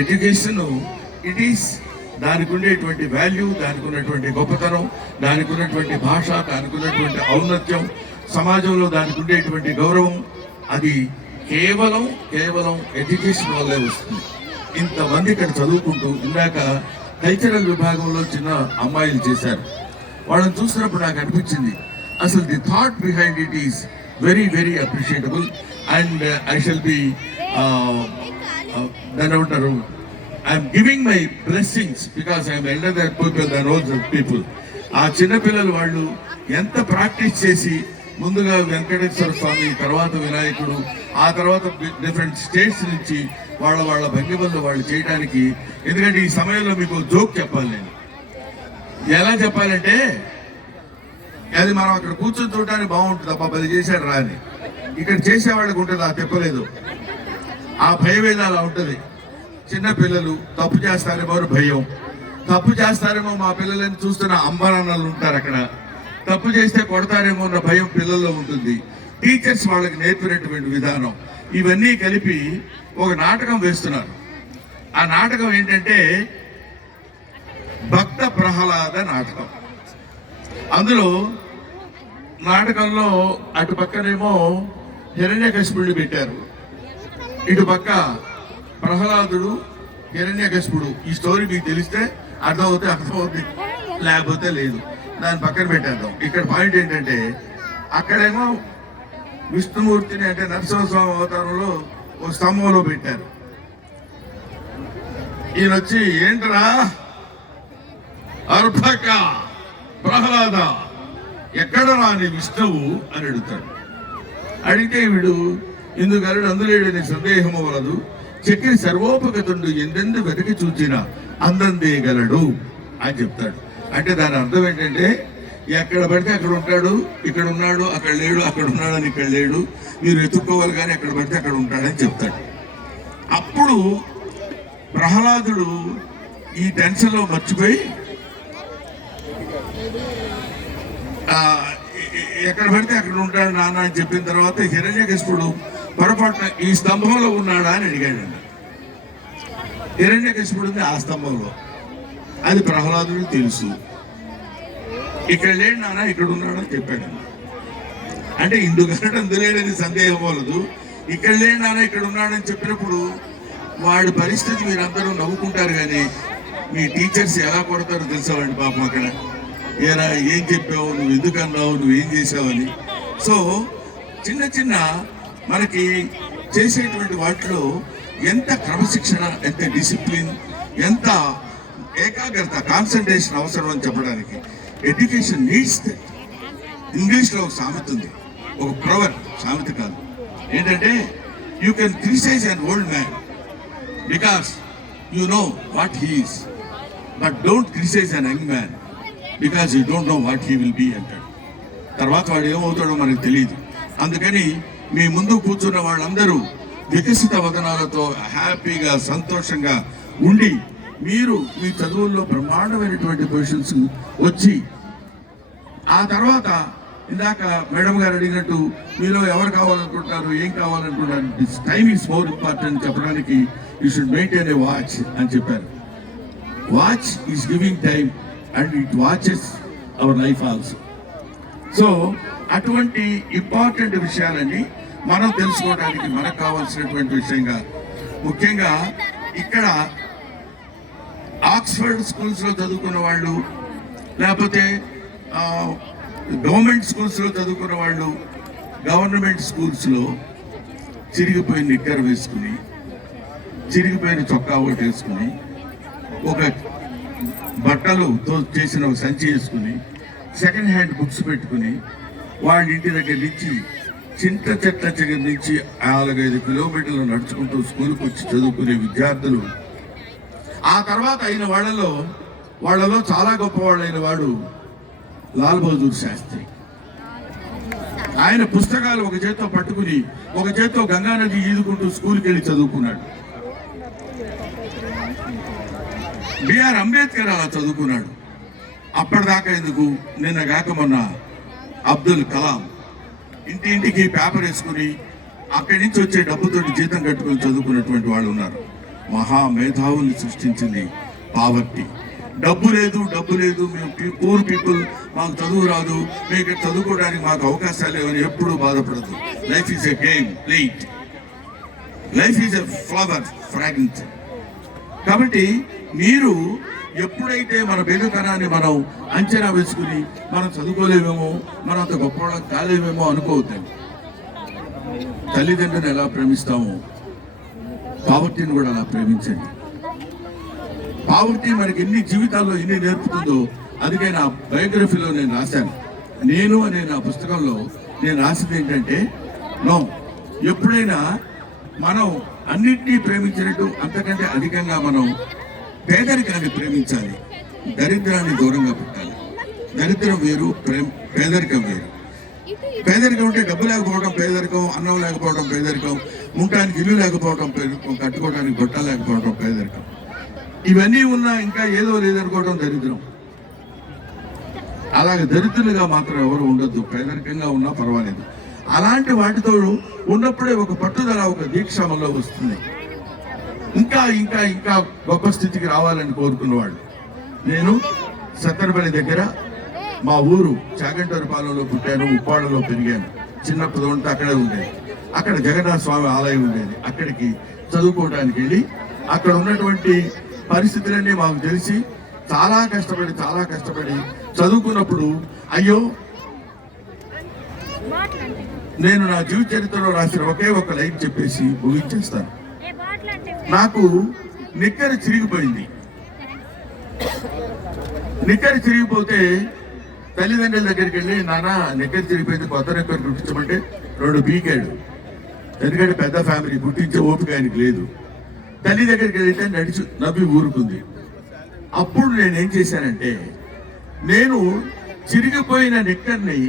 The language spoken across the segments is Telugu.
ఎడ్యుకేషన్ ఇట్ ఈస్ దానికి ఉండేటువంటి వాల్యూ, దానికి ఉన్నటువంటి గొప్పతనం, దానికి ఉన్నటువంటి భాష, దానికి ఉన్నటువంటి ఔన్నత్యం, సమాజంలో దానికి ఉండేటువంటి గౌరవం, అది కేవలం ఎడ్యుకేషన్ వల్లే వస్తుంది. ఇంతమంది ఇక్కడ చదువుకుంటూ, ఇందాక కల్చరల్ విభాగంలో చిన్న అమ్మాయిలు చేశారు, వాళ్ళని చూసినప్పుడు నాకు అనిపించింది అసలు the thought behind it is very appreciable. And I shall be దాని ఏమంటారు, I'm giving my blessings because I'm elder than people than older people. ఆ చిన్నపిల్లలు వాళ్ళు ఎంత ప్రాక్టీస్ చేసి ముందుగా వెంకటేశ్వర స్వామి, తర్వాత వినాయకుడు, ఆ తర్వాత డిఫరెంట్ స్టేట్స్ నుంచి వాళ్ళ భంగిమలు వాళ్ళు చేయడానికి. ఎందుకంటే ఈ సమయంలో మీకు జోక్ చెప్పాలి. నేను ఎలా చెప్పాలంటే, అది మనం అక్కడ కూర్చొని చూడడానికి బాగుంటుంది, అబ్బా అది చేశాడు రా అని. ఇక్కడ చేసేవాళ్ళకి ఉంటుంది ఆ తెప్పలేదు, ఆ భయం ఏదో అలా ఉంటుంది. చిన్నపిల్లలు తప్పు చేస్తారేమో భయం, తప్పు చేస్తారేమో మా పిల్లలని చూస్తున్న అమ్మానాన్నలు ఉంటారు అక్కడ, తప్పు చేస్తే కొడతారేమో అన్న భయం పిల్లల్లో ఉంటుంది. టీచర్స్ వాళ్ళకి నేర్పినటువంటి విధానం, ఇవన్నీ కలిపి ఒక నాటకం వేస్తున్నారు. ఆ నాటకం ఏంటంటే భక్త ప్రహ్లాద నాటకం. అందులో నాటకంలో అటు పక్కనేమో హిరణ్యకశిపుడిని పెట్టారు, ఇటు పక్క ప్రహ్లాదుడు, హిరణ్యకశిపుడు. ఈ స్టోరీ మీకు తెలిస్తే అర్థమవుతుంది, లేకపోతే లేదు, దాని పక్కన పెట్టేద్దాం. ఇక్కడ పాయింట్ ఏంటంటే, అక్కడేమో విష్ణుమూర్తిని అంటే నరసింహస్వామి అవతారంలో ఒక స్తంభంలో పెట్టారు. ఈయన వచ్చి ఏంట్రా అర్భక ప్రహ్లాద ఎక్కడ రాని విష్ణువు అని అడుగుతాడు. అడిగితే వీడు ఇందుకలడు అందులేడని సందేహము వలదు, చక్రి సర్వోపగతుండు ఎందెందు వెతికి చూచిన అందందేగలడు అని చెప్తాడు. అంటే దాని అర్థం ఏంటంటే, ఎక్కడ పడితే అక్కడ ఉంటాడు, ఇక్కడ ఉన్నాడు అక్కడ లేడు, అక్కడ ఉన్నాడని ఇక్కడ లేడు, మీరు ఎత్తుక్కోవాలి కానీ ఎక్కడ పడితే అక్కడ ఉంటాడని చెప్తాడు. అప్పుడు ప్రహ్లాదుడు ఈ టెన్షన్లో మర్చిపోయి ఎక్కడ పడితే అక్కడ ఉంటాడు నాన్న అని చెప్పిన తర్వాత హిరణ్యకశిపుడు పొరపాటున ఈ స్తంభంలో ఉన్నాడా అని అడిగాడండి. హిరణ్యకశిపుడు ఉంది ఆ స్తంభంలో, అది ప్రహ్లాదుడికి తెలుసు. ఇక్కడ లేడు నాన్న ఇక్కడ ఉన్నాడని చెప్పాడు. అంటే ఇందుకనట అందులేడని సందేహం వలదు, ఇక్కడ లేడు నాన్న ఇక్కడ ఉన్నాడని చెప్పినప్పుడు వాడి పరిస్థితి మీరందరూ నవ్వుకుంటారు, కానీ మీ టీచర్స్ ఎలా కొడతారో తెలుసావండి పాపం. అక్కడ ఏరా ఏం చెప్పావు, నువ్వు ఎందుకు అన్నావు, నువ్వేం చేసావని. సో చిన్న మనకి చేసేటువంటి వాటిలో ఎంత క్రమశిక్షణ, ఎంత డిసిప్లిన్, ఎంత ఏకాగ్రత, కాన్సన్ట్రేషన్ అవసరం అని చెప్పడానికి ఎడ్యుకేషన్ నీడ్స్ దట్. ఇంగ్లీష్లో ఒక సామెత ఉంది, ఒక ప్రొవర్బ్, సామెత కాదు, ఏంటంటే you can criticize an old man because you know what he is, but don't criticize an young man because you don't know what he will be అంటాడు. తర్వాత వాడు ఏమవుతాడో మనకు తెలియదు. అందుకని మీ ముందు కూర్చున్న వాళ్ళందరూ వికసిత వదనాలతో హ్యాపీగా సంతోషంగా ఉండి మీరు మీ చదువుల్లో బ్రహ్మాండమైనటువంటి పొజిషన్స్ వచ్చి, ఆ తర్వాత ఇందాక మేడం గారు అడిగినట్టు మీలో ఎవరు కావాలనుకుంటున్నారు, ఏం కావాలనుకుంటున్నారు, this time is more important చెప్పడానికి you should maintain a watch అని చెప్పారు. Watch is giving time and it watches our life also. So అటువంటి ఇంపార్టెంట్ విషయాలన్నీ మనం తెలుసుకోవడానికి మనకు కావాల్సినటువంటి విషయంగా, ముఖ్యంగా ఇక్కడ ఆక్స్ఫర్డ్ స్కూల్స్లో చదువుకున్న వాళ్ళు, లేకపోతే గవర్నమెంట్ స్కూల్స్లో చదువుకున్న వాళ్ళు, గవర్నమెంట్ స్కూల్స్లో చిరిగిపోయిన నిక్కర్ వేసుకుని, చిరిగిపోయిన చొక్కా ఒకటి వేసుకుని, ఒక బట్టలతో చేసిన ఒక సంచి వేసుకుని, సెకండ్ హ్యాండ్ బుక్స్ పెట్టుకుని, వాళ్ళ ఇంటి దగ్గర నుంచి చింత చెట్ల దగ్గర నుంచి 4-5 కిలోమీటర్లు నడుచుకుంటూ స్కూల్కి వచ్చి చదువుకునే విద్యార్థులు. ఆ తర్వాత అయిన వాళ్ళలో చాలా గొప్పవాళ్ళైన వాడు లాల్ బహదూర్ శాస్త్రి. ఆయన పుస్తకాలు ఒక చేత్తో పట్టుకుని ఒక చేత్తో గంగానది ఈదుకుంటూ స్కూల్కి వెళ్ళి చదువుకున్నాడు. బిఆర్ అంబేద్కర్ అలా చదువుకున్నాడు. అప్పటిదాకా ఎందుకు, నిన్న కాక మొన్న అబ్దుల్ కలాం ఇంటింటికి పేపర్ వేసుకుని అక్కడి నుంచి వచ్చే డబ్బుతోటి జీతం కట్టుకుని చదువుకున్నటువంటి వాళ్ళు ఉన్నారు. మహామేధావుల్ని సృష్టించింది పావర్టీ. డబ్బు లేదు, మేము పూర్ పీపుల్, మాకు చదువు రాదు, మీకు చదువుకోవడానికి మాకు అవకాశాలు లేవని ఎప్పుడూ బాధపడదు. Life is a game plate, life is a flower fragrance. కాబట్టి మీరు ఎప్పుడైతే మన పేదతనాన్ని మనం అంచనా వేసుకుని మనం చదువుకోలేమేమో, మనం అంత గొప్పవాళ్ళం కాలేమేమో అనుకోవద్దండి. తల్లిదండ్రులను ఎలా ప్రేమిస్తామో పావర్టీని కూడా అలా ప్రేమించండి. పావర్టీ మనకి ఎన్ని జీవితాల్లో ఎన్ని నేర్పుతుందో అందుకే నా బయోగ్రఫీలో నేను రాశాను. నేను అనే నా పుస్తకంలో నేను రాసింది ఏంటంటే, నో, ఎప్పుడైనా మనం అన్నింటినీ ప్రేమించినట్టు అంతకంటే అధికంగా మనం పేదరికాన్ని ప్రేమించాలి, దరిద్రాన్ని దూరంగా పెట్టాలి. దరిద్రం వేరు, పేదరికం వేరు. పేదరికం అంటే డబ్బు లేకపోవడం పేదరికం, అన్నం లేకపోవడం పేదరికం, ఉండటానికి ఇల్లు లేకపోవడం పేదరికం, కట్టుకోవడానికి బట్టలు లేకపోవడం పేదరికం. ఇవన్నీ ఉన్నా ఇంకా ఏదో లేదనుకోవడం దరిద్రం. అలాగే దరిద్రులుగా మాత్రం ఎవరు ఉండొద్దు, పేదరికంగా ఉన్నా పర్వాలేదు. అలాంటి వాటితో ఉన్నప్పుడే ఒక పట్టుదల, ఒక దీక్ష మనలో వస్తుంది. ఇంకా ఇంకా ఇంకా గొప్ప స్థితికి రావాలని కోరుకున్నవాళ్ళు. నేను సత్తెనపల్లి దగ్గర మా ఊరు చాగంటూరుపాలెంలో పుట్టాను, ఉప్పాడలో పెరిగాను. చిన్నప్పుడు ఉంటే అక్కడే ఉండేది. అక్కడ జగన్నాథ స్వామి ఆలయం ఉండేది. అక్కడికి చదువుకోవడానికి వెళ్ళి అక్కడ ఉన్నటువంటి పరిస్థితులన్నీ మాకు తెలిసి చాలా కష్టపడి చదువుకున్నప్పుడు, అయ్యో, నేను నా జీవిత చరిత్రలో రాసిన ఒకే ఒక లైన్ చెప్పేసి ముగించేస్తాను. నాకు నిక్కర చిరిగిపోయింది. నిక్కర చిరిగిపోతే తల్లిదండ్రుల దగ్గరికి వెళ్ళి, నాన్న నిక్కర చిరిగిపోయింది, కొత్త నిక్కర కుట్టించమంటే 2 పీకాడు. ఎందుకంటే పెద్ద ఫ్యామిలీ, కుట్టించే ఓపిక ఆయనకి లేదు. తల్లి దగ్గరికి వెళ్తే నవ్వి ఊరుకుంది. అప్పుడు నేనేం చేశానంటే, నేను చిరిగిపోయిన నిక్కర్ని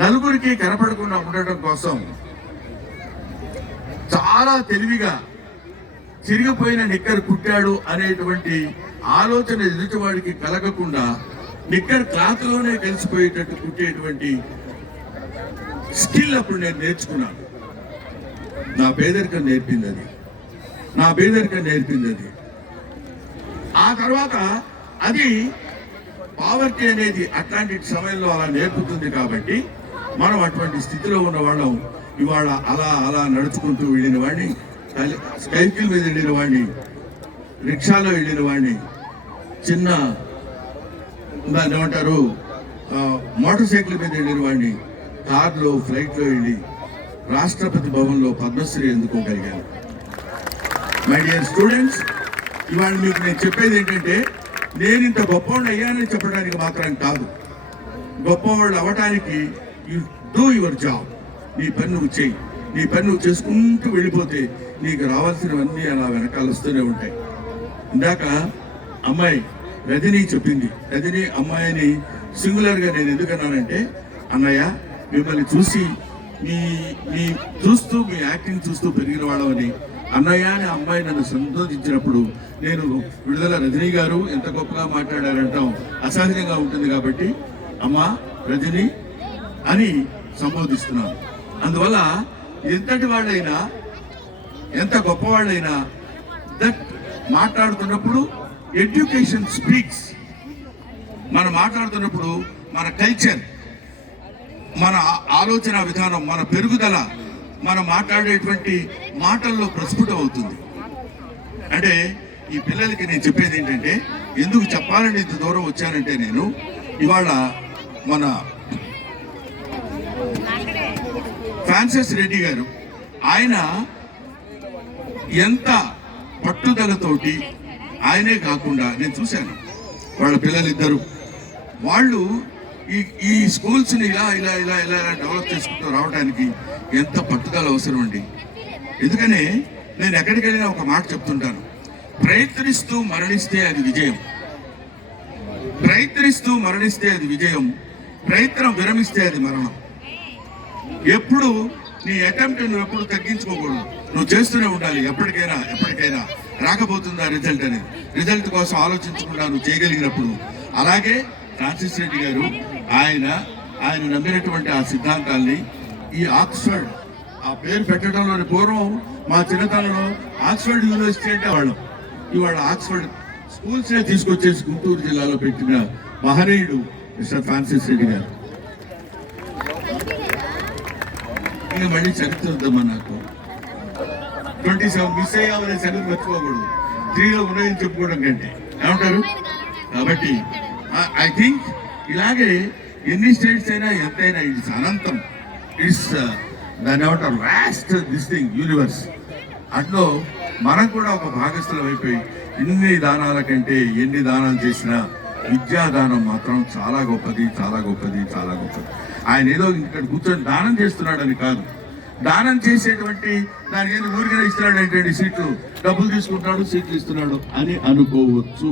నలుగురికి కనపడకుండా ఉండటం కోసం చాలా తెలివిగా చిరిగిపోయిన నిక్కర్ కుట్టాడు అనేటువంటి ఆలోచన ఎదుటివాడికి కలగకుండా నిక్కర్ క్లాత్ లోనే కలిసిపోయేటట్టు కుట్టేటువంటి స్కిల్ అప్పుడు నేను నేర్చుకున్నాను. నా పేదరికం నేర్పింది అది. ఆ తర్వాత అది పావర్టీ అనేది అట్లాంటి సమయంలో అలా నేర్పుతుంది. కాబట్టి మనం అటువంటి స్థితిలో ఉన్న వాళ్ళం. ఇవాళ అలా నడుచుకుంటూ వెళ్ళిన వాడిని, సైకిల్ మీద వెళ్ళిన వాడిని, రిక్షాలో వెళ్ళిన వాడిని, చిన్న దాన్ని ఏమంటారు మోటార్ సైకిల్ మీద వెళ్ళిన వాడిని, కార్లో, ఫ్లైట్లో వెళ్ళి రాష్ట్రపతి భవన్లో పద్మశ్రీ ఎందుకోగలిగాను. మై డియర్ స్టూడెంట్స్, ఇవాళ మీకు నేను చెప్పేది ఏంటంటే, నేను ఇంత గొప్పవాడిని అయ్యానని చెప్పడానికి మాత్రం కాదు. గొప్పవాళ్ళు అవ్వటానికి యు డూ యువర్ జాబ్. నీ పని నువ్వు చేయి. నీ పని నువ్వు చేసుకుంటూ వెళ్ళిపోతే నీకు రావాల్సినవన్నీ అలా వెనకాల వస్తూనే ఉంటాయి. ఇందాక అమ్మాయి రజనీ చెప్పింది. రజనీ అమ్మాయిని సింగులర్గా నేను ఎందుకన్నానంటే, అన్నయ్య మిమ్మల్ని చూసి మీ యాక్టింగ్ చూస్తూ పెరిగిన వాళ్ళని, అన్నయ్య అని అమ్మాయి నన్ను సంతోషించినప్పుడు నేను విడుదల రజనీ గారు ఎంత గొప్పగా మాట్లాడారంటాం అసహజంగా ఉంటుంది. కాబట్టి అమ్మా రజనీ అని సంబోధిస్తున్నాను. అందువల్ల ఎంతటి వాళ్ళైనా, ఎంత గొప్పవాళ్ళైనా, దట్ మాట్లాడుతున్నప్పుడు ఎడ్యుకేషన్ స్పీక్స్. మనం మాట్లాడుతున్నప్పుడు మన కల్చర్, మన ఆలోచన విధానం, మన పెరుగుదల, మనం మాట్లాడేటువంటి మాటల్లో ప్రస్ఫుటం అవుతుంది. అంటే ఈ పిల్లలకి నేను చెప్పేది ఏంటంటే, ఎందుకు చెప్పాలని ఇంత దూరం వచ్చానంటే, నేను ఇవాళ మన ఫ్రాన్సిస్ రెడ్డి గారు, ఆయన ఎంత పట్టుదలతోటి, ఆయనే కాకుండా నేను చూశాను వాళ్ళ పిల్లలిద్దరు, వాళ్ళు ఈ స్కూల్స్ని ఇలా డెవలప్ చేసుకుంటూ రావడానికి ఎంత పట్టుదల అవసరం అండి. ఎందుకనే నేను ఎక్కడికి వెళ్ళినా ఒక మాట చెప్తుంటాను, ప్రయత్నిస్తూ మరణిస్తే అది విజయం. ప్రయత్నం విరమిస్తే అది మరణం. ఎప్పుడు నీ అటెంప్ట్ నువ్వు ఎప్పుడు తగ్గించుకోకూడదు. నువ్వు చేస్తూనే ఉండాలి. ఎప్పటికైనా రాకపోతుందా రిజల్ట్ అనేది. రిజల్ట్ కోసం ఆలోచించకుండా నువ్వు చేయగలిగినప్పుడు, అలాగే ఫ్రాన్సిస్ రెడ్డి గారు ఆయన నమ్మినటువంటి ఆ సిద్ధాంతాల్ని, ఈ ఆక్స్ఫర్డ్ ఆ పేరు పెట్టడంలోని పూర్వం మా చిన్నతనంలో ఆక్స్ఫర్డ్ యూనివర్సిటీ అంటే వాళ్ళం. ఇవాళ ఆక్స్ఫర్డ్ స్కూల్సే తీసుకొచ్చేసి గుంటూరు జిల్లాలో పెట్టిన మహనీయుడు మిస్టర్ ఫ్రాన్సిస్ రెడ్డి గారు. ఇంకా మళ్ళీ చరిత్ర వద్దమ్మా నాకు. 27 మిస్ అయ్యామనే సంగతి మర్చిపోకూడదు. 3లో ఉన్నాయని చెప్పుకోవడం కంటే ఏమంటారు. కాబట్టి ఐ థింక్ ఇలాగే ఎన్ని స్టేట్స్ అయినా ఎంతైనా ఇట్స్ అనంతం. ఇట్స్ దాన్ని ఏమంటారు వాస్ట్ దిస్ థింగ్ యూనివర్స్. అట్లో మనం కూడా ఒక భాగస్థలం అయిపోయి ఇన్ని దానాల కంటే ఎన్ని దానాలు చేసినా విద్యాదానం మాత్రం చాలా గొప్పది, చాలా గొప్పది, చాలా గొప్పది. ఆయన ఏదో ఇక్కడ కూర్చొని దానం చేస్తున్నాడని కాదు, దానం చేసేటువంటి దానికి ఏదో ఊరికనే ఇస్తున్నాడు ఏంటంటే సీట్లు, డబ్బులు తీసుకుంటాడు సీట్లు ఇస్తున్నాడు అని అనుకోవచ్చు.